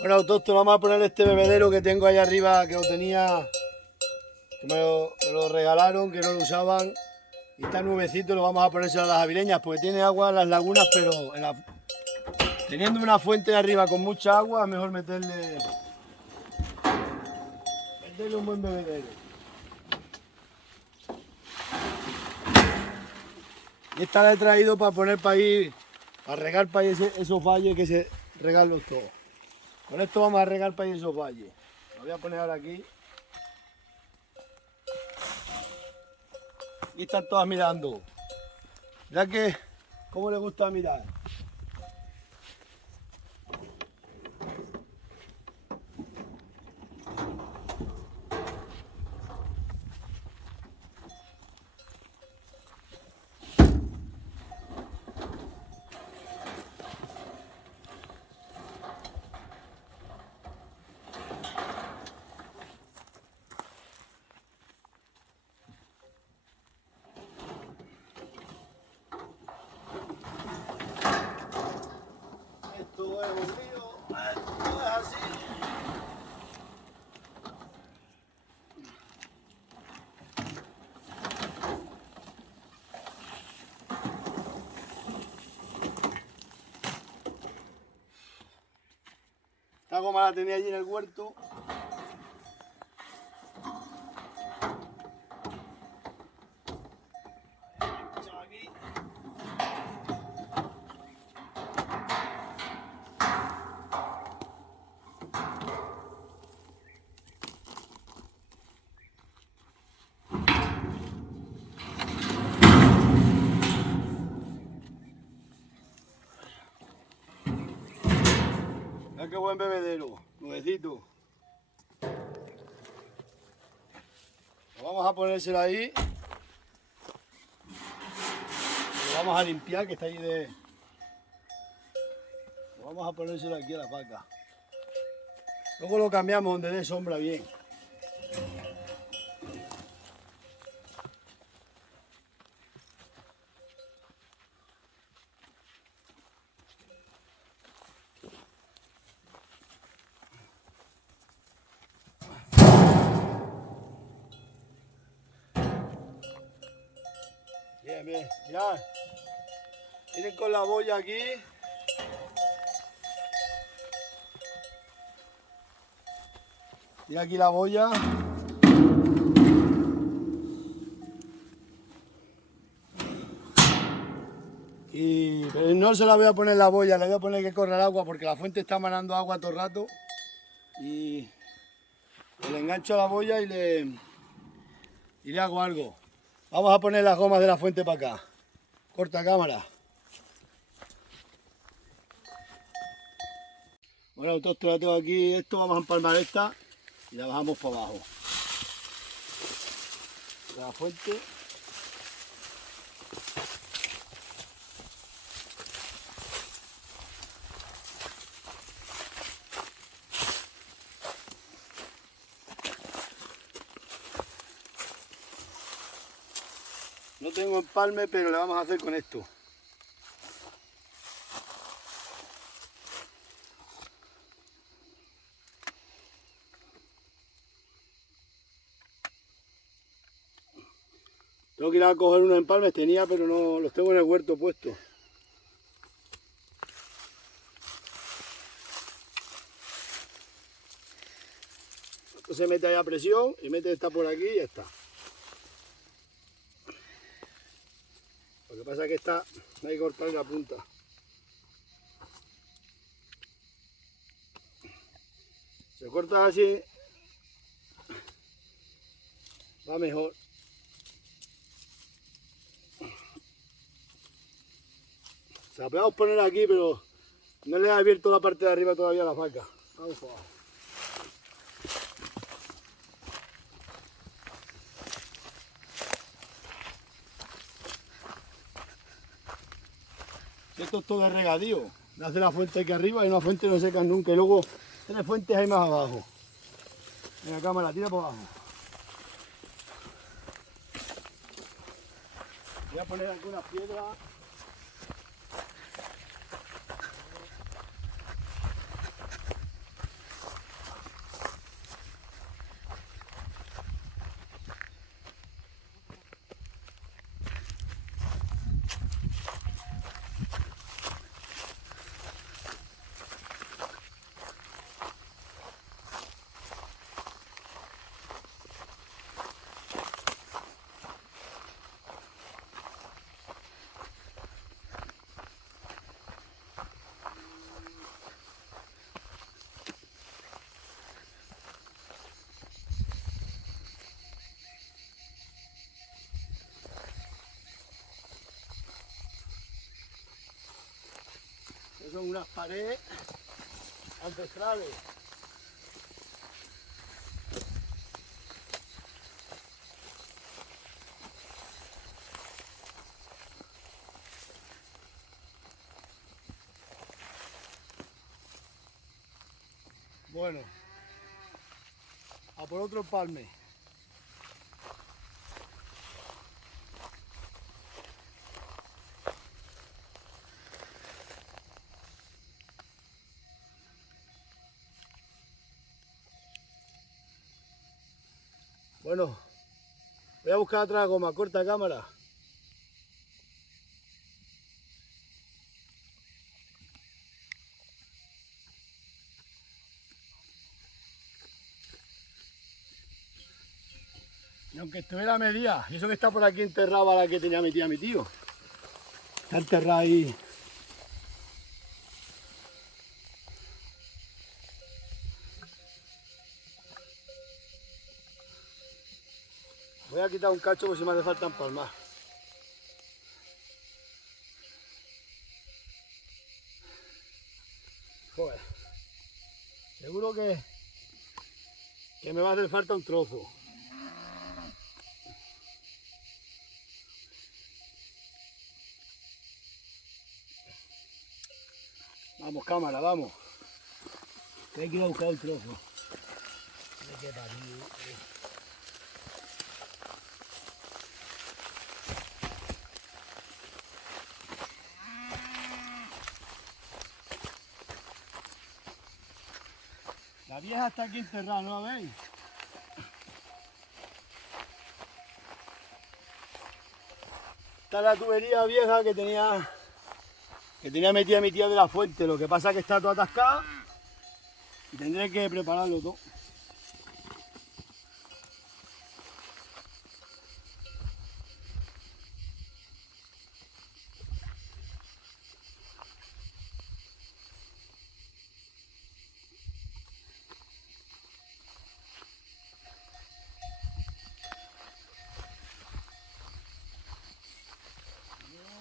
Bueno, autóctono, vamos a poner este bebedero que tengo ahí arriba, que lo tenía, que me lo regalaron, que no lo usaban. Y está nuevecito, lo vamos a ponérselo a las avireñas, porque tiene agua en las lagunas, pero teniendo una fuente de arriba con mucha agua, es mejor meterle un buen bebedero. Y esta la he traído para poner para ahí, para regar para ahí esos valles que se regan los todos. Con esto vamos a regar para ahí esos valles. Lo voy a poner ahora aquí. Y están todas mirando. Mirad que, cómo les gusta mirar. Esto es un río, esto es así. Esta goma la tenía allí en el huerto. Aquí. Mirad qué buen bebedero, nuevecito. Vamos a ponérselo ahí. Lo vamos a limpiar, que está ahí de... Vamos a ponérselo aquí a la vaca. Luego lo cambiamos donde dé sombra bien. Bien, bien, mirad. Miren con la boya aquí. Mira aquí la boya. Pero no se la voy a poner la boya, le voy a poner que corra el agua porque la fuente está manando agua todo el rato. Y le engancho a la boya y le hago algo. Vamos a poner las gomas de la fuente para acá. Corta cámara. Bueno, entonces la tengo aquí, esto vamos a empalmar esta y la bajamos para abajo. La fuente. No tengo empalme, pero le vamos a hacer con esto. Tengo que ir a coger unos empalmes, tenía, pero no los tengo en el huerto puestos. Esto se mete ahí a presión y mete esta por aquí y ya está. Lo que pasa es que esta no hay que cortar la punta. Se corta así, va mejor. Se la podemos poner aquí, pero no le he abierto la parte de arriba todavía a la vaca. Vamos para abajo. Esto es todo de regadío. Nace la fuente aquí arriba y una fuente no seca nunca. Y luego 3 fuentes hay más abajo. Venga, cámara, tira por abajo. Voy a poner algunas piedras. son unas paredes ancestrales. Bueno, a por otro empalme. Bueno, voy a buscar otra goma, corta cámara. Y aunque estuviera medida, y eso que está por aquí enterrada la que tenía metida mi tío. Está enterrada ahí. Voy a quitar un cacho por si me hace falta empalmar. Joder. Seguro que me va a hacer falta un trozo. Vamos, cámara, vamos. Hay que ir a buscar el trozo. La vieja está aquí enterrada, ¿no la veis? Esta es la tubería vieja que tenía metida mi tía de la fuente. Lo que pasa es que está toda atascada y tendré que prepararlo todo.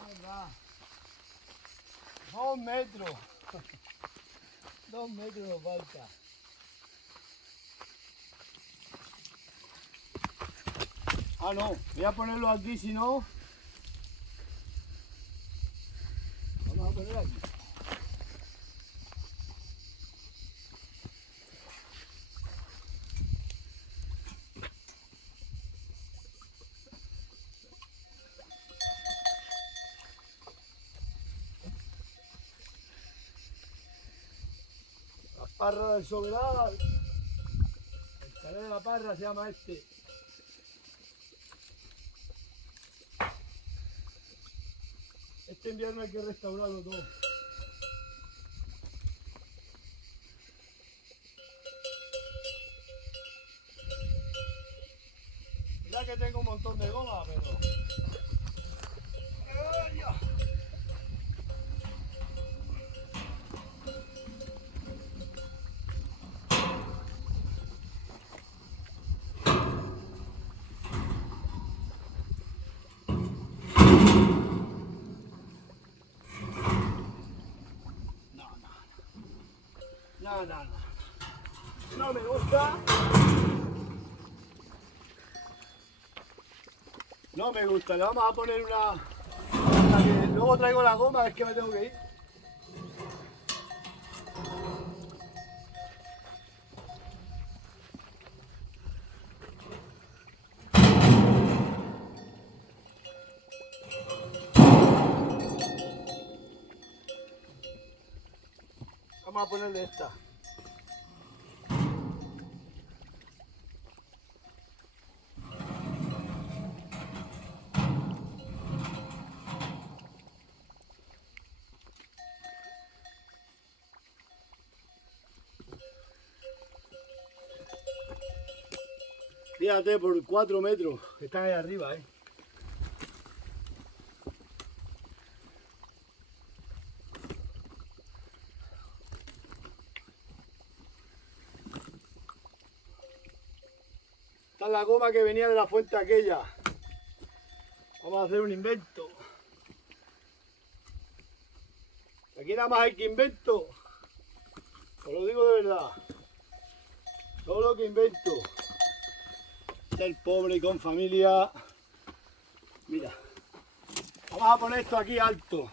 Mierda. 2 metros. 2 metros nos falta. Ah, no, voy a ponerlo aquí, si no... Vamos a poner aquí. La parra del Soberal. El chalet de la parra se llama este. Este invierno hay que restaurarlo todo. Mira que tengo un montón de goma, pero... ¡Ay, ya! No, no, no. No me gusta. No me gusta. Le vamos a poner una... Luego traigo la goma, es que me tengo que ir. Vamos a ponerle esta. Fíjate, por 4 metros, que están ahí arriba, Esta es la goma que venía de la fuente aquella. Vamos a hacer un invento. Aquí Aquí nada más hay que invento. Os lo digo de verdad. Todo lo que invento. Ser pobre y con familia. Mira. Vamos a poner esto aquí alto.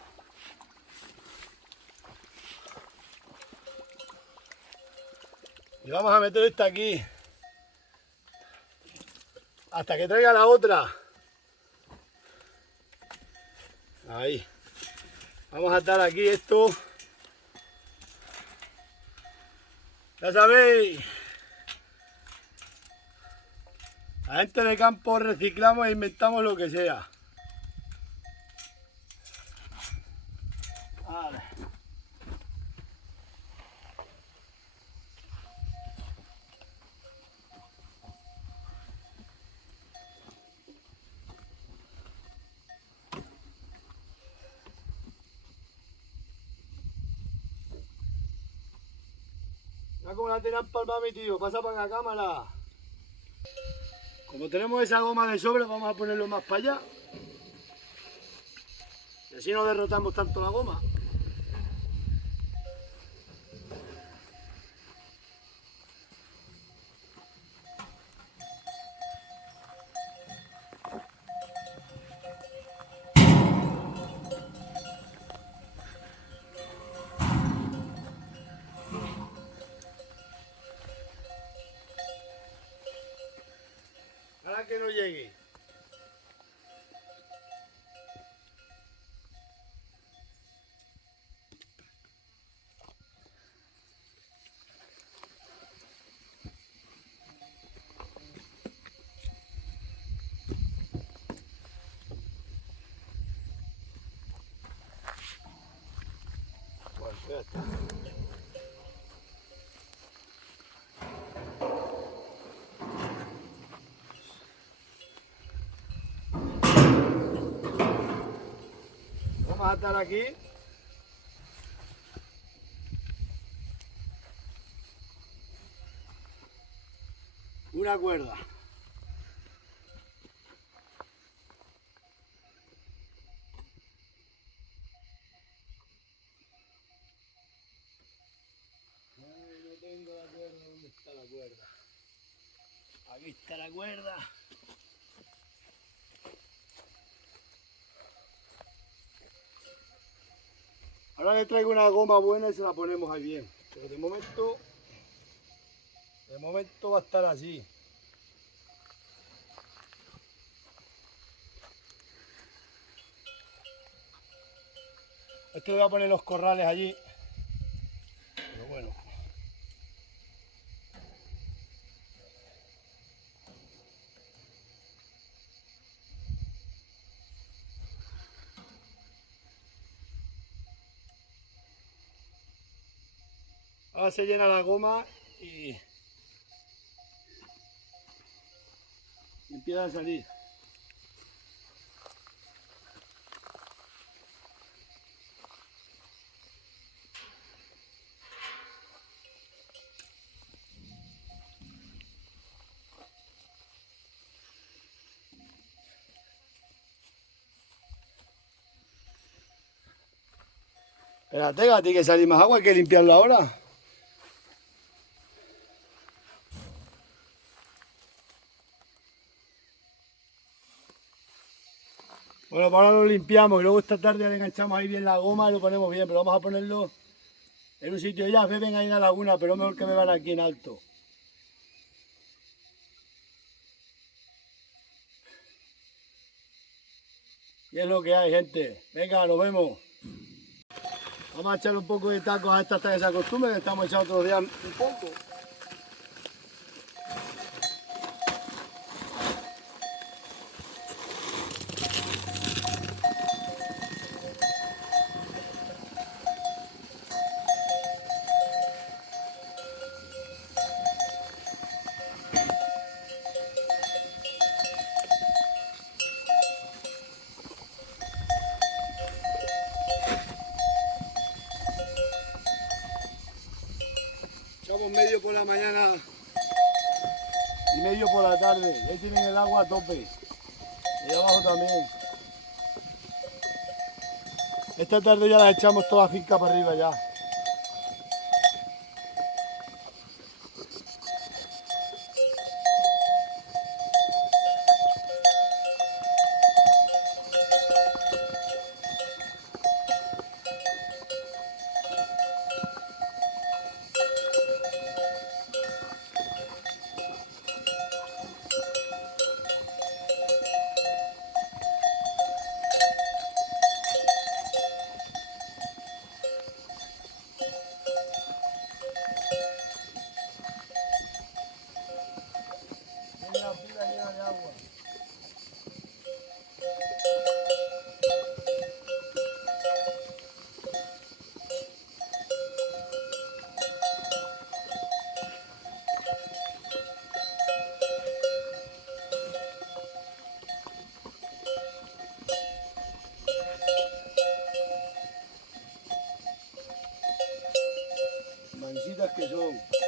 Y vamos a meter esta aquí. Hasta que traiga la otra. Ahí. Vamos a atar aquí esto. Ya sabéis. La gente de campo reciclamos e inventamos lo que sea. Vale. Mira cómo la tiene empalmada mi tío. Pasa para la cámara. Como tenemos esa goma de sobra, vamos a ponerlo más para allá. Y así no derrotamos tanto la goma. Para que no llegue. Bueno, ya está. Vamos a atar aquí. Una cuerda. Ay, no tengo la cuerda. ¿Dónde está la cuerda? Aquí está la cuerda. Ahora le traigo una goma buena y se la ponemos ahí bien. Pero de momento va a estar así. Este le voy a poner los corrales allí. Pero bueno. Ahora se llena la goma y empieza a salir. Espérate, que tiene que salir más agua, hay que limpiarlo ahora. Bueno, pues ahora lo limpiamos y luego esta tarde le enganchamos ahí bien la goma y lo ponemos bien, pero vamos a ponerlo en un sitio ya, beben ahí en la laguna, pero mejor que beban aquí en alto. Y es lo que hay, gente. Venga, nos vemos. Vamos a echarle un poco de tacos a esta hasta que se acostumbre, que estamos echando otros días un poco. Echamos medio por la mañana y medio por la tarde. Ahí tienen el agua a tope. Y abajo también. Esta tarde ya las echamos toda finca para arriba ya. La pila llena de agua. Mansitas que son.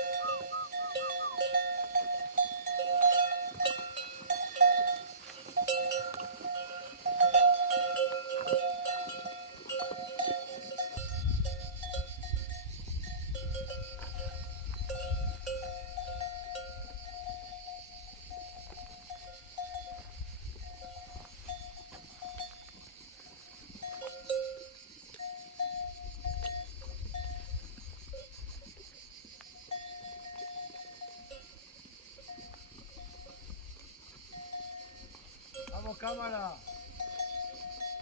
Vamos, cámara.